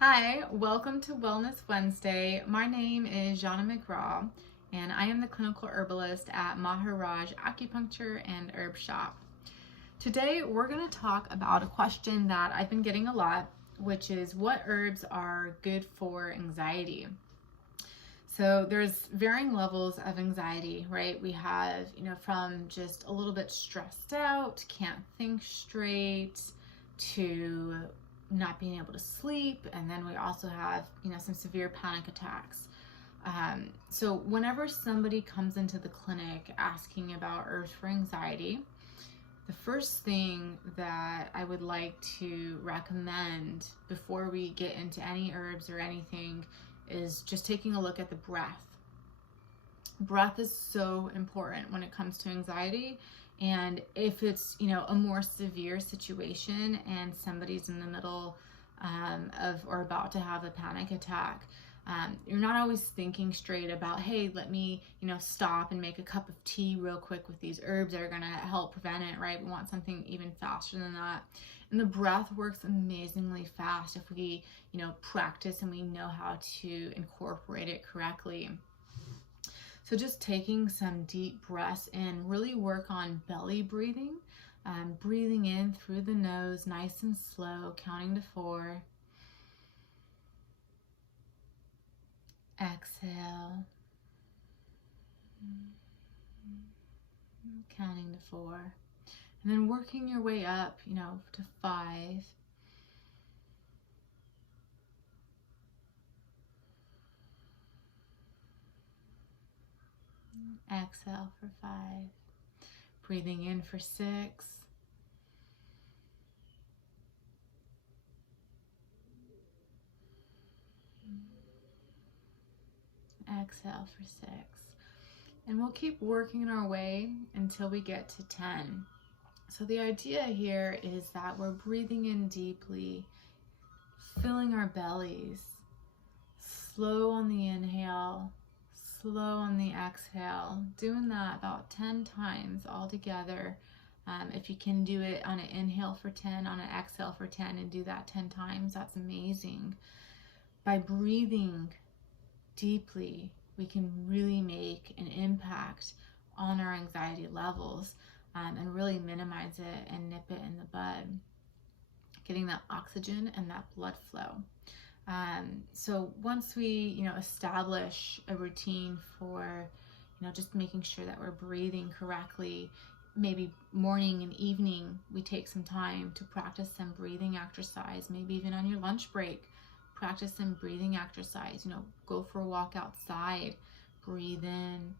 Hi, welcome to Wellness Wednesday. My name is Jana McGraw, and I am the clinical herbalist at Maharaj Acupuncture and Herb Shop. Today, we're going to talk about a question that I've been getting a lot, which is what herbs are good for anxiety? So there's varying levels of anxiety, right? We have, from just a little bit stressed out, can't think straight, to not being able to sleep. And then we also have, some severe panic attacks. So whenever somebody comes into the clinic asking about herbs for anxiety, the first thing that I would like to recommend before we get into any herbs or anything is just taking a look at the breath. Breath is so important when it comes to anxiety. And if it's, a more severe situation and somebody's in the middle of or about to have a panic attack, you're not always thinking straight about, hey, let me, stop and make a cup of tea real quick with these herbs that are going to help prevent it, right? We want something even faster than that. And the breath works amazingly fast if we, practice and we know how to incorporate it correctly. So just taking some deep breaths in, really work on belly breathing, breathing in through the nose, nice and slow, counting to 4. Exhale, counting to 4. And then working your way up, to 5. Exhale for 5. Breathing in for 6. Exhale for 6. And we'll keep working our way until we get to 10. So the idea here is that we're breathing in deeply, filling our bellies, slow on the inhale, slow on the exhale, doing that about 10 times all together. If you can do it on an inhale for 10, on an exhale for 10, and do that 10 times, that's amazing. By breathing deeply, we can really make an impact on our anxiety levels and really minimize it and nip it in the bud, getting that oxygen and that blood flow. So once we, establish a routine for, just making sure that we're breathing correctly, maybe morning and evening, we take some time to practice some breathing exercise, maybe even on your lunch break, practice some breathing exercise, go for a walk outside, breathe in,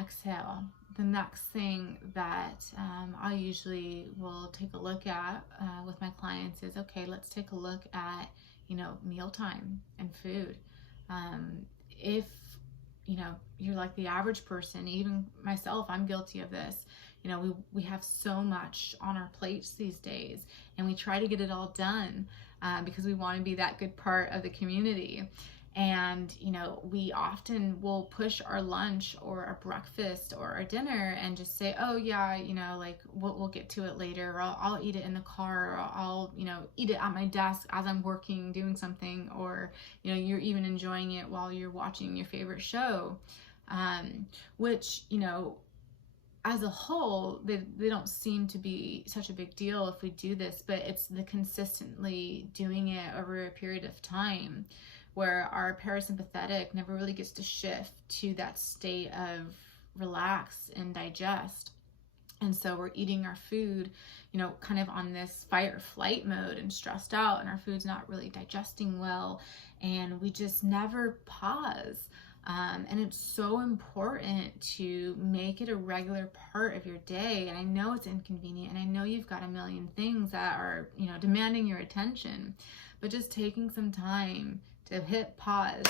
exhale. The next thing that I usually will take a look at with my clients is, okay, let's take a look at, mealtime and food. If, you're like the average person, even myself, I'm guilty of this. We have so much on our plates these days, and we try to get it all done because we want to be that good part of the community. And, we often will push our lunch or our breakfast or our dinner and just say, oh yeah, like we'll get to it later, or I'll eat it in the car, or I'll, eat it at my desk as I'm working, doing something, or, you're even enjoying it while you're watching your favorite show, which, as a whole, they don't seem to be such a big deal if we do this, but it's the consistently doing it over a period of time where our parasympathetic never really gets to shift to that state of relax and digest. And so we're eating our food, kind of on this fight or flight mode and stressed out, and our food's not really digesting well, and we just never pause. And it's so important to make it a regular part of your day. And I know it's inconvenient, and I know you've got a million things that are, demanding your attention, but just taking some time to hit pause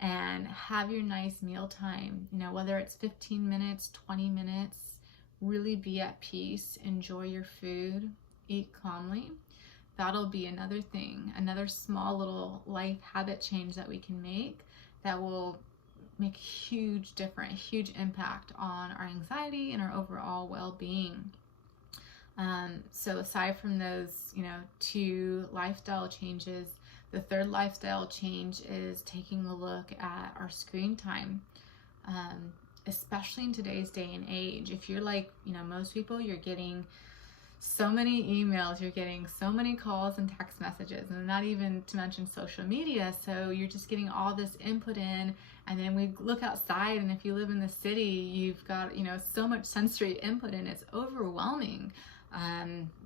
and have your nice meal time, whether it's 15 minutes, 20 minutes, really be at peace, enjoy your food, eat calmly. That'll be another thing, another small little life habit change that we can make that will make a huge impact on our anxiety and our overall well-being. So aside from those, 2 lifestyle changes, the third lifestyle change is taking a look at our screen time. Especially in today's day and age, if you're like, most people, you're getting so many emails, you're getting so many calls and text messages, and not even to mention social media. So you're just getting all this input in, and then we look outside, and if you live in the city, you've got, so much sensory input, and it's overwhelming.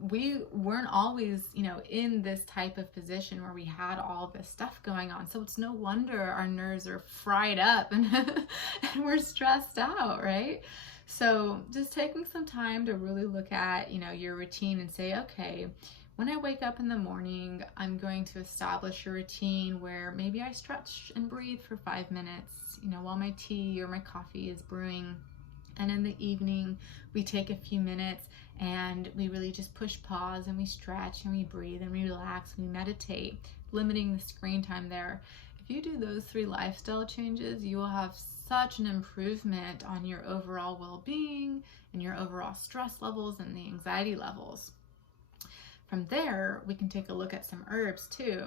We weren't always, in this type of position where we had all this stuff going on. So it's no wonder our nerves are fried up and, and we're stressed out, right? So just taking some time to really look at, your routine and say, okay, when I wake up in the morning, I'm going to establish a routine where maybe I stretch and breathe for 5 minutes, while my tea or my coffee is brewing. And in the evening, we take a few minutes and we really just push pause and we stretch and we breathe and we relax and we meditate, limiting the screen time there. If you do those 3 lifestyle changes, you will have such an improvement on your overall well-being and your overall stress levels and the anxiety levels. From there, we can take a look at some herbs too.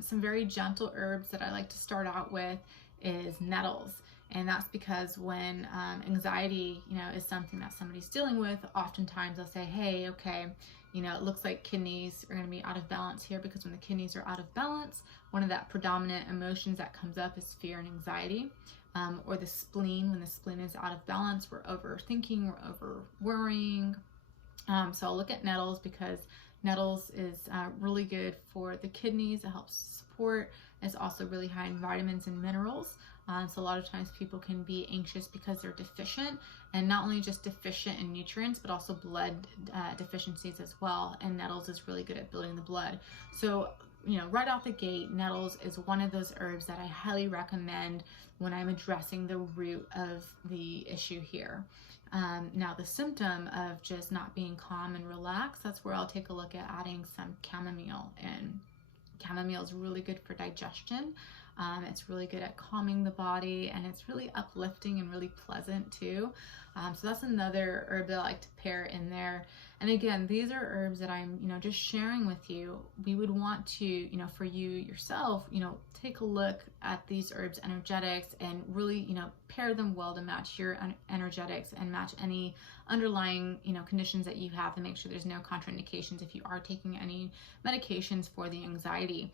Some very gentle herbs that I like to start out with is nettles. And that's because when anxiety, is something that somebody's dealing with, oftentimes they'll say, hey, okay, it looks like kidneys are going to be out of balance here, because when the kidneys are out of balance, one of that predominant emotions that comes up is fear and anxiety. Or the spleen, when the spleen is out of balance, we're overthinking, we're over worrying. So I'll look at nettles because nettles is really good for the kidneys. It helps support. It's also really high in vitamins and minerals. So a lot of times people can be anxious because they're deficient, and not only just deficient in nutrients, but also blood deficiencies as well. And nettles is really good at building the blood. So, right out the gate, nettles is one of those herbs that I highly recommend when I'm addressing the root of the issue here. Now the symptom of just not being calm and relaxed, that's where I'll take a look at adding some chamomile in. Chamomile is really good for digestion. It's really good at calming the body, and it's really uplifting and really pleasant too. So that's another herb that I like to pair in there. And again, these are herbs that I'm, just sharing with you. We would want to, for you yourself, take a look at these herbs' energetics and really, pair them well to match your energetics and match any underlying, conditions that you have, to make sure there's no contraindications if you are taking any medications for the anxiety.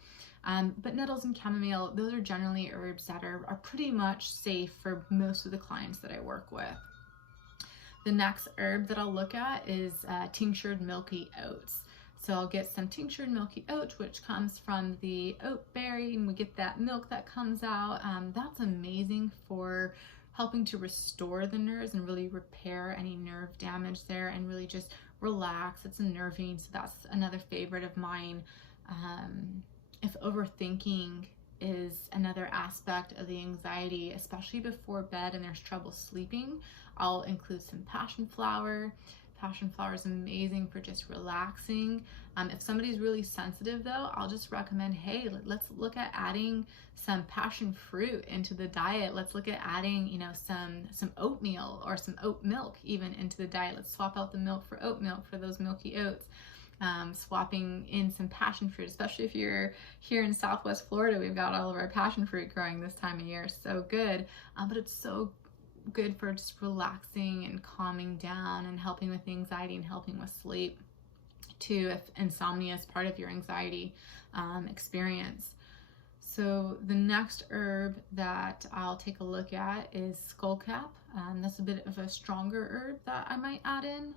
But nettles and chamomile, those are generally herbs that are pretty much safe for most of the clients that I work with. The next herb that I'll look at is tinctured milky oats. So I'll get some tinctured milky oats, which comes from the oat berry, and we get that milk that comes out. That's amazing for helping to restore the nerves and really repair any nerve damage there and really just relax. It's unnerving, so that's another favorite of mine. If overthinking is another aspect of the anxiety, especially before bed and there's trouble sleeping, I'll include some passion flower. Passion flower is amazing for just relaxing. If somebody's really sensitive though, I'll just recommend, hey, let's look at adding some passion fruit into the diet. Let's look at adding, some oatmeal or some oat milk even into the diet. Let's swap out the milk for oat milk for those milky oats. Swapping in some passion fruit, especially if you're here in Southwest Florida. We've got all of our passion fruit growing this time of year. So good. But it's so good for just relaxing and calming down and helping with anxiety and helping with sleep too, if insomnia is part of your anxiety experience. So the next herb that I'll take a look at is skullcap. That's a bit of a stronger herb that I might add in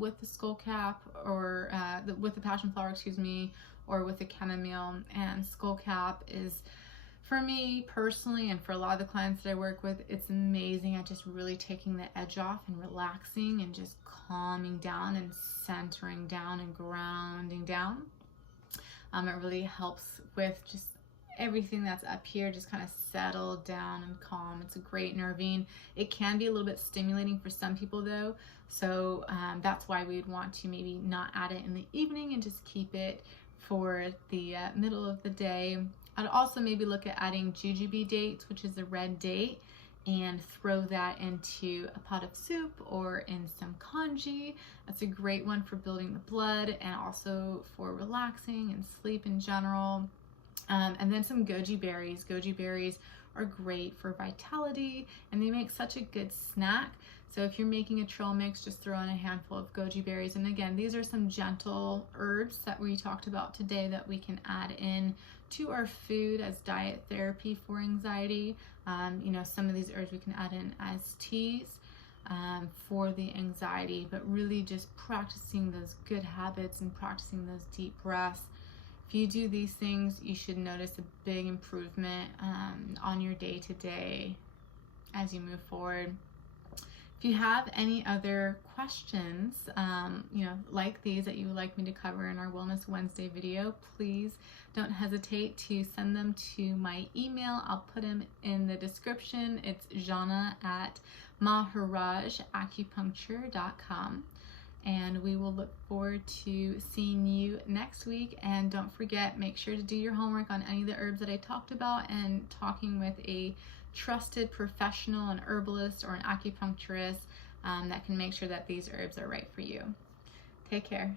with the skullcap or with the passion flower, or with the chamomile. And skullcap is, for me personally, and for a lot of the clients that I work with, it's amazing at just really taking the edge off and relaxing and just calming down and centering down and grounding down. It really helps with just everything that's up here just kind of settle down and calm. It's a great nervine. It can be a little bit stimulating for some people though, so that's why we would want to maybe not add it in the evening and just keep it for the middle of the day. I'd also maybe look at adding jujube dates, which is a red date, and throw that into a pot of soup or in some congee. That's a great one for building the blood and also for relaxing and sleep in general. And then some goji berries. Goji berries are great for vitality and they make such a good snack. So if you're making a trail mix, just throw in a handful of goji berries. And again, these are some gentle herbs that we talked about today that we can add in to our food as diet therapy for anxiety. You know, some of these herbs we can add in as teas for the anxiety, but really just practicing those good habits and practicing those deep breaths. If you do these things, you should notice a big improvement on your day-to-day as you move forward. If you have any other questions, you know, like these that you would like me to cover in our Wellness Wednesday video, please don't hesitate to send them to my email. I'll put them in the description. It's jana@maharajacupuncture.com. And we will look forward to seeing you next week. And don't forget, make sure to do your homework on any of the herbs that I talked about and talking with a trusted professional, an herbalist or an acupuncturist that can make sure that these herbs are right for you. Take care.